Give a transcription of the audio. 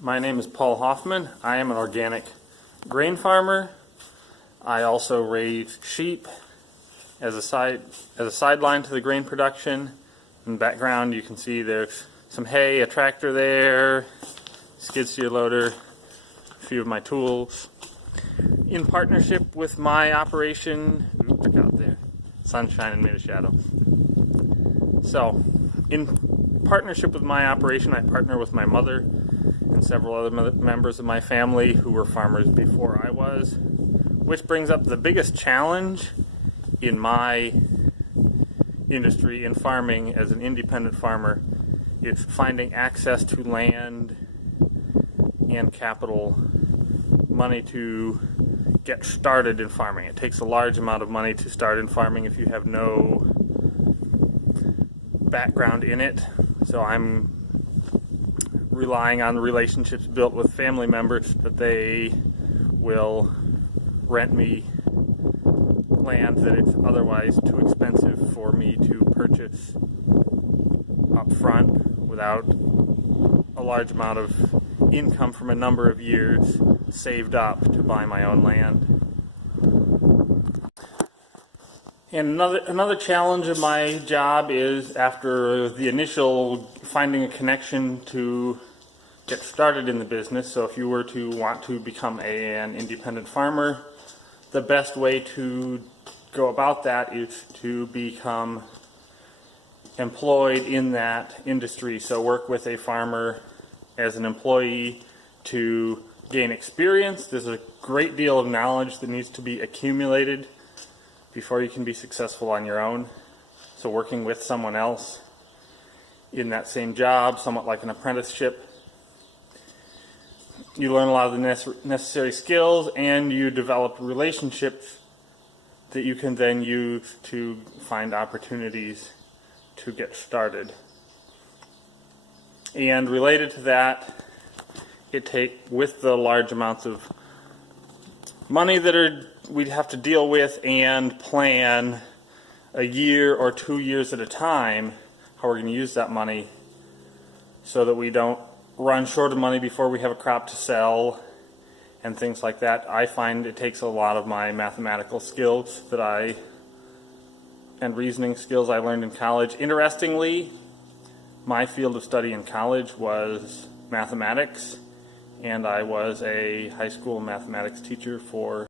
My name is Paul Hoffman. I am an organic grain farmer. I also raise sheep as a sideline to the grain production. In the background you can see there's some hay, a tractor there, skid steer loader, a few of my tools. In partnership with my operation, look out there, sunshine and made a shadow. So, in partnership with my operation, I partner with my mother and several other members of my family who were farmers before I was, which brings up the biggest challenge in my industry in farming as an independent farmer. It's finding access to land and capital money to get started in farming. It takes a large amount of money to start in farming if you have no background in it. So I'm relying on the relationships built with family members that they will rent me land that it's otherwise too expensive for me to purchase up front without a large amount of income from a number of years saved up to buy my own land. And another challenge of my job is, after the initial finding a connection to get started in the business. So if you were to want to become an independent farmer, the best way to go about that is to become employed in that industry. So work with a farmer as an employee to gain experience. There's a great deal of knowledge that needs to be accumulated before you can be successful on your own. So working with someone else in that same job, somewhat like an apprenticeship, you learn a lot of the necessary skills and you develop relationships that you can then use to find opportunities to get started. And related to that, with the large amounts of money that we'd have to deal with and plan a year or 2 years at a time how we're going to use that money so that we don't run short of money before we have a crop to sell and things like that. I find it takes a lot of my mathematical skills and reasoning skills I learned in college. Interestingly, my field of study in college was mathematics, and I was a high school mathematics teacher for